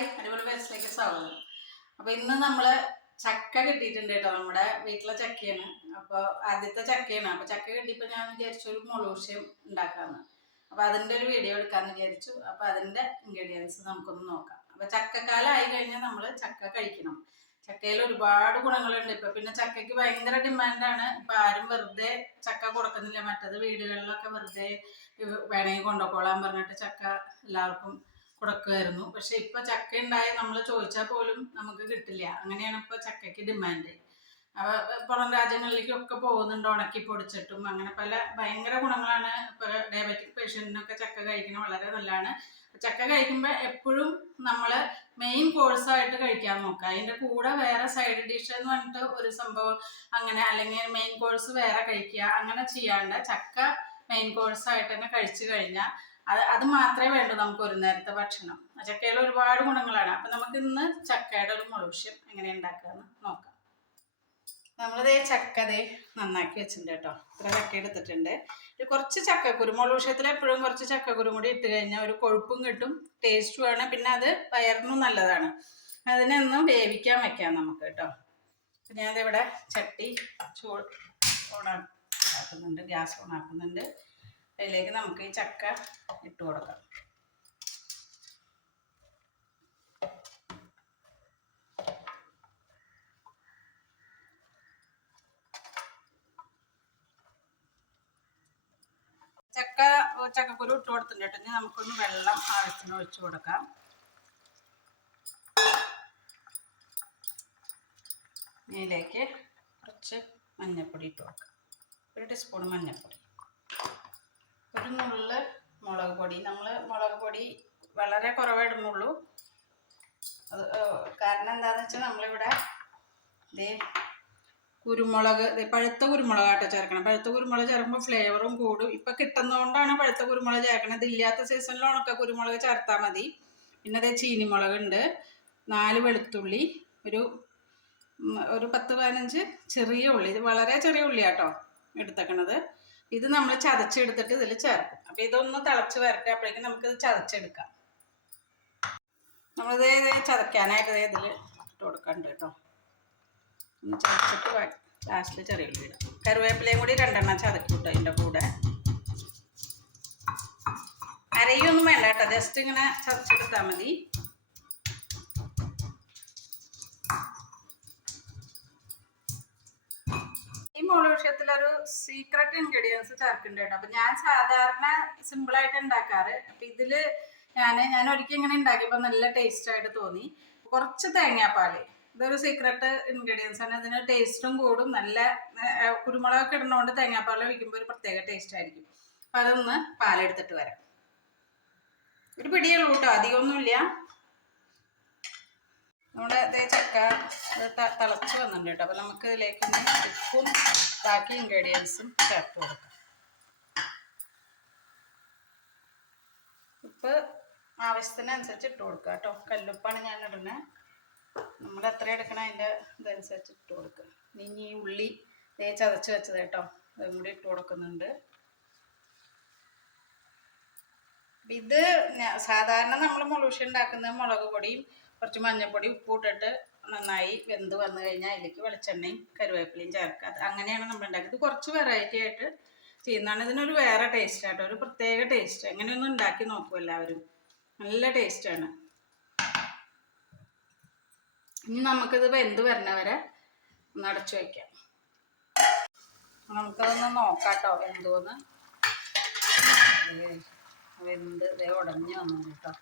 Hi അടിപൊളി ബസ്സിലേക്ക് സ്വാഗതം അപ്പൊ ഇന്ന് നമ്മൾ ചക്ക കിട്ടിയിട്ടുണ്ട് കേട്ടോ നമ്മുടെ വീട്ടിലെ ചക്കയാണ്. അപ്പൊ ആദ്യത്തെ ചക്കയാണ്. അപ്പൊ ചക്ക കിട്ടിയപ്പോ ഞാൻ വിചാരിച്ചു ഒരു മുളൂഷ്യം ഉണ്ടാക്കാന്ന്. അപ്പൊ അതിന്റെ ഒരു വീഡിയോ എടുക്കാന്ന് വിചാരിച്ചു. അപ്പൊ അതിന്റെ ഇൻഗ്രീഡിയൻസ് നമുക്കൊന്ന് നോക്കാം. അപ്പൊ ചക്കക്കാലം ആയി കഴിഞ്ഞാൽ നമ്മൾ ചക്ക കഴിക്കണം. ചക്കയിൽ ഒരുപാട് ഗുണങ്ങളുണ്ട്. ഇപ്പൊ പിന്നെ ചക്കയ്ക്ക് ഭയങ്കര ഡിമാൻഡാണ് ഇപ്പൊ ആരും വെറുതെ ചക്ക കൊടുക്കുന്നില്ല. മറ്റത് വീടുകളിലൊക്കെ വെറുതെ വേണമെങ്കിൽ കൊണ്ടുപോകാൻ പറഞ്ഞിട്ട് ചക്ക എല്ലാവർക്കും കൊടുക്കുമായിരുന്നു പക്ഷെ ഇപ്പൊ ചക്ക ഉണ്ടായി നമ്മൾ ചോദിച്ചാൽ പോലും നമുക്ക് കിട്ടില്ല. അങ്ങനെയാണ് ഇപ്പൊ ചക്കയ്ക്ക് ഡിമാൻഡ് പുറം രാജ്യങ്ങളിലേക്കൊക്കെ പോകുന്നുണ്ട് ഉണക്കി പൊടിച്ചിട്ടും. അങ്ങനെ പല ഭയങ്കര ഗുണങ്ങളാണ് ഇപ്പൊ ഡയബറ്റിക് പേഷ്യന്റിനൊക്കെ ചക്ക കഴിക്കുന്നത് വളരെ നല്ലതാണ്. ചക്ക കഴിക്കുമ്പോൾ എപ്പോഴും നമ്മൾ മെയിൻ കോഴ്സ് ആയിട്ട് കഴിക്കാൻ നോക്കുക. അതിന്റെ കൂടെ വേറെ സൈഡ് ഡിഷ് എന്ന് പറഞ്ഞിട്ട് ഒരു സംഭവം അങ്ങനെ അല്ലെങ്കിൽ മെയിൻ കോഴ്സ് വേറെ കഴിക്കുക. അങ്ങനെ ചെയ്യാണ്ട് ചക്ക മെയിൻ കോഴ്സായിട്ട് തന്നെ കഴിച്ചു കഴിഞ്ഞാൽ അത് അത് മാത്രമേ വേണ്ടൂ നമുക്ക് ഒരു നേരത്തെ ഭക്ഷണം. ചക്കയിൽ ഒരുപാട് ഗുണങ്ങളാണ്. അപ്പം നമുക്ക് ഇന്ന് ചക്കയുടെ ഒരു മുളവിഷ്യം എങ്ങനെ ഉണ്ടാക്കാമെന്ന് നോക്കാം. നമ്മളിതേ ചക്ക ദേ നന്നാക്കി വെച്ചിട്ടുണ്ട് കേട്ടോ. ഇത്ര ചക്ക എടുത്തിട്ടുണ്ട്. ഒരു കുറച്ച് ചക്കക്കുരു വിഷയത്തിൽ എപ്പോഴും കുറച്ച് ചക്കക്കുരും കൂടി ഇട്ട് കഴിഞ്ഞാൽ ഒരു കൊഴുപ്പും കിട്ടും ടേസ്റ്റുമാണ് പിന്നെ അത് വയറിനും നല്ലതാണ്. അതിനൊന്നും വേവിക്കാൻ വെക്കാം നമുക്ക് കേട്ടോ. അപ്പം ഇവിടെ ചട്ടി ചൂട് ഓണാക്കുന്നുണ്ട് ഗ്യാസ് ഓണാക്കുന്നുണ്ട്. അതിലേക്ക് നമുക്ക് ഈ ചക്ക ഇട്ട് കൊടുക്കാം. ചക്ക ചക്കക്കുരു ഇട്ട് കൊടുത്തിട്ടുണ്ട് കേട്ടോ. ഇനി നമുക്കൊന്ന് വെള്ളം ആവശ്യത്തിന് ഒഴിച്ചു കൊടുക്കാം. ഇതിലേക്ക് കുറച്ച് മഞ്ഞൾപ്പൊടി ഇട്ട് കൊടുക്കാം. ഒരു ടീസ്പൂൺ മഞ്ഞൾപ്പൊടി. ഒരു നുള്ള് മുളക് പൊടി. നമ്മൾ മുളക് പൊടി വളരെ കുറവിടുന്നുള്ളൂ. അത് കാരണം എന്താണെന്ന് വെച്ചാൽ നമ്മളിവിടെ ദേ കുരുമുളക് പഴുത്ത കുരുമുളകാട്ടോ ചേർക്കണം. പഴുത്ത കുരുമുളക് ചേർക്കുമ്പോൾ ഫ്ലേവറും കൂടും. ഇപ്പം കിട്ടുന്നതുകൊണ്ടാണ് പഴുത്ത കുരുമുളക് ചേർക്കണത്. ഇല്ലാത്ത സീസണിൽ ഉണക്ക കുരുമുളക് ചേർത്താൽ മതി. പിന്നെ അതേ ചീനിമുളക് ഉണ്ട് നാല് വെളുത്തുള്ളി ഒരു ഒരു പത്ത് പതിനഞ്ച് ചെറിയ ഉള്ളി. ഇത് വളരെ ചെറിയ ഉള്ളി ഉള്ളിയാട്ടോ എടുത്തേക്കണത്. ഇത് നമ്മൾ ചതച്ചെടുത്തിട്ട് ഇതിൽ ചേർക്കും. അപ്പോൾ ഇതൊന്ന് തിളച്ച് വരട്ടെ അപ്പോഴേക്കും ഇത് ചതച്ചെടുക്കാം. നമ്മളിത് ചതയ്ക്കാനായിട്ട് ഇതിൽ ഇട്ട് കൊടുക്കണ്ട് കേട്ടോ. ഒന്ന് ചതച്ചിട്ട് ലാസ്റ്റിൽ ചെറിയ ഇടാം. കറിവേപ്പിലയും കൂടി രണ്ടെണ്ണം ചതക്കി വിട്ടു അതിന്റെ കൂടെ. അരയൊന്നും വേണ്ട കേട്ടോ. ജസ്റ്റ് ഇങ്ങനെ ചതച്ചെടുത്താൽ മതി. ഈ ഒരു സീക്രട്ട് ഇൻഗ്രീഡിയൻസ് ചേർക്കുന്നുണ്ട് അപ്പൊ ഞാൻ സാധാരണ സിമ്പിൾ ആയിട്ട് ഉണ്ടാക്കാറ് അപ്പൊ ഇതിൽ ഞാൻ ഞാൻ ഒരിക്കൽ ഇങ്ങനെ ഉണ്ടാക്കിയപ്പോ നല്ല ടേസ്റ്റ് ആയിട്ട് തോന്നി. കുറച്ച് തേങ്ങാപ്പാൽ. ഇതൊരു സീക്രട്ട് ഇൻഗ്രീഡിയൻസ് ആണ്. ഇതിന് ടേസ്റ്റും കൂടും. നല്ല കുരുമുളക് കുരുമുളകൊക്കെ ഇടുന്നതുകൊണ്ട് തേങ്ങാപ്പാൽ വയ്ക്കുമ്പോൾ ഒരു പ്രത്യേക ടേസ്റ്റ് ആയിരിക്കും. അപ്പൊ അതൊന്ന് പാലെടുത്തിട്ട് വരാം. ഒരു പിടിയുള്ളൂ കേട്ടോ അധികമൊന്നുമില്ല. നമ്മുടെ ഇതേ ചക്ക തിളച്ച് വന്നിട്ടുണ്ട് കേട്ടോ. അപ്പോൾ നമുക്ക് ഇതിലേക്ക് ഉപ്പും ബാക്കി ഇൻഗ്രീഡിയൻസും ചേർത്ത് കൊടുക്കാം. ഉപ്പ് ആവശ്യത്തിനനുസരിച്ച് ഇട്ട് കൊടുക്കുക കേട്ടോ. കല്ലുപ്പാണ് ഞാൻ ഇടുന്നത് നമ്മൾ എത്ര എടുക്കണം അതിന്റെ ഇതനുസരിച്ച് ഇട്ട് കൊടുക്കുക. ഇനി ഈ ഉള്ളി ഇതേ ചതച്ച് വെച്ചത് കേട്ടോ. അതും കൂടി ഇട്ട് കൊടുക്കുന്നുണ്ട്. ഇത് സാധാരണ നമ്മൾ മുളൂഷ ഉണ്ടാക്കുന്നത് മുളക് പൊടിയും കുറച്ച് മഞ്ഞൾപ്പൊടി ഉപ്പ് ഇട്ടിട്ട് നന്നായി വെന്ത് വന്നു കഴിഞ്ഞാൽ അതിലേക്ക് വെളിച്ചെണ്ണയും കരുവേപ്പിലയും ചേർക്കുക. അത് അങ്ങനെയാണ് നമ്മൾ ഉണ്ടാക്കിയത്. കുറച്ച് വെറൈറ്റി ആയിട്ട് ചെയ്യുന്നതാണ്. ഇതിനൊരു വേറെ ടേസ്റ്റ് ആട്ടോ. ഒരു പ്രത്യേക ടേസ്റ്റ് അങ്ങനെയൊന്നും ഉണ്ടാക്കി നോക്കൂ എല്ലാവരും. നല്ല ടേസ്റ്റാണ് ഇനി നമുക്കിത് വെന്ത് വരണവരെ ഒന്ന് അടച്ചു വയ്ക്കാം നമുക്കതൊന്ന് നോക്കാട്ടോ വെന്തോന്ന്. ഏയ് വെന്ത് ഉടഞ്ഞു വന്നു കേട്ടോ.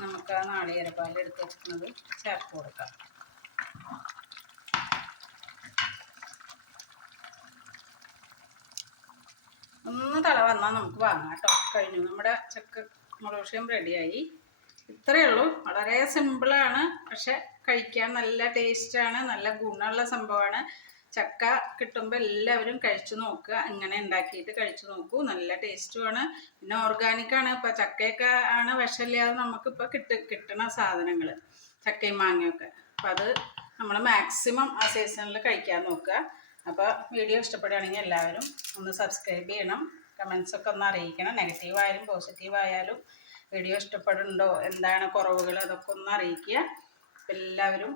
നമുക്ക് ആ നാളികേരപ്പാൽ എടുത്ത് വെച്ചിരിക്കുന്നത് ചേർത്ത് കൊടുക്കാം. ഒന്ന് തള വന്നാൽ നമുക്ക് വാങ്ങാം കേട്ടോ. കഴിഞ്ഞു. നമ്മുടെ ചക്ക മുളകുഷയും റെഡിയായി ഇത്രയേ ഉള്ളൂ. വളരെ സിമ്പിളാണ് പക്ഷെ കഴിക്കാൻ നല്ല ടേസ്റ്റാണ് നല്ല ഗുണമുള്ള സംഭവമാണ്. ചക്ക കിട്ടുമ്പോൾ എല്ലാവരും കഴിച്ചു നോക്കുക. അങ്ങനെ ഉണ്ടാക്കിയിട്ട് കഴിച്ചു നോക്കൂ. നല്ല ടേസ്റ്റുമാണ് പിന്നെ ഓർഗാനിക് ആണ്. ഇപ്പോൾ ചക്കയൊക്കെ ആണ് വിഷമില്ലാതെ നമുക്കിപ്പോൾ കിട്ട കിട്ടണ സാധനങ്ങൾ ചക്കയും മാങ്ങയൊക്കെ അപ്പോൾ അത് നമ്മൾ മാക്സിമം ആ സീസണിൽ കഴിക്കാൻ നോക്കുക. അപ്പോൾ വീഡിയോ ഇഷ്ടപ്പെടുകയാണെങ്കിൽ എല്ലാവരും ഒന്ന് സബ്സ്ക്രൈബ് ചെയ്യണം. കമൻസ് ഒക്കെ ഒന്ന് അറിയിക്കണം. നെഗറ്റീവ് ആയാലും പോസിറ്റീവ് ആയാലും വീഡിയോ ഇഷ്ടപ്പെടുന്നുണ്ടോ? എന്താണ് കുറവുകൾ അതൊക്കെ ഒന്ന് അറിയിക്കുക. എല്ലാവരും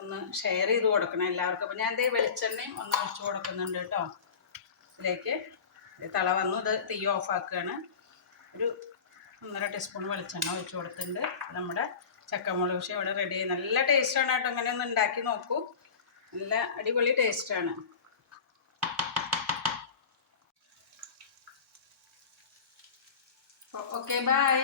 ഒന്ന് ഷെയർ ചെയ്ത് കൊടുക്കണം എല്ലാവർക്കും. അപ്പം ഞാൻ എന്തേ വെളിച്ചെണ്ണയും ഒന്ന് ഒഴിച്ച് കൊടുക്കുന്നുണ്ട് കേട്ടോ. ഇതിലേക്ക് തല തള വന്നു ഇത് തീ ഓഫാക്കുകയാണ് ഒരു ഒന്നര ടീസ്പൂൺ വെളിച്ചെണ്ണ ഒഴിച്ചു കൊടുത്തിട്ടുണ്ട്. നമ്മുടെ ചക്കമുളക് പക്ഷേ ഇവിടെ റെഡി ആയി. നല്ല ടേസ്റ്റാണ് കേട്ടോ. അങ്ങനെ ഒന്ന് ഉണ്ടാക്കി നോക്കൂ. നല്ല അടിപൊളി ടേസ്റ്റാണ് ഓക്കെ ബൈ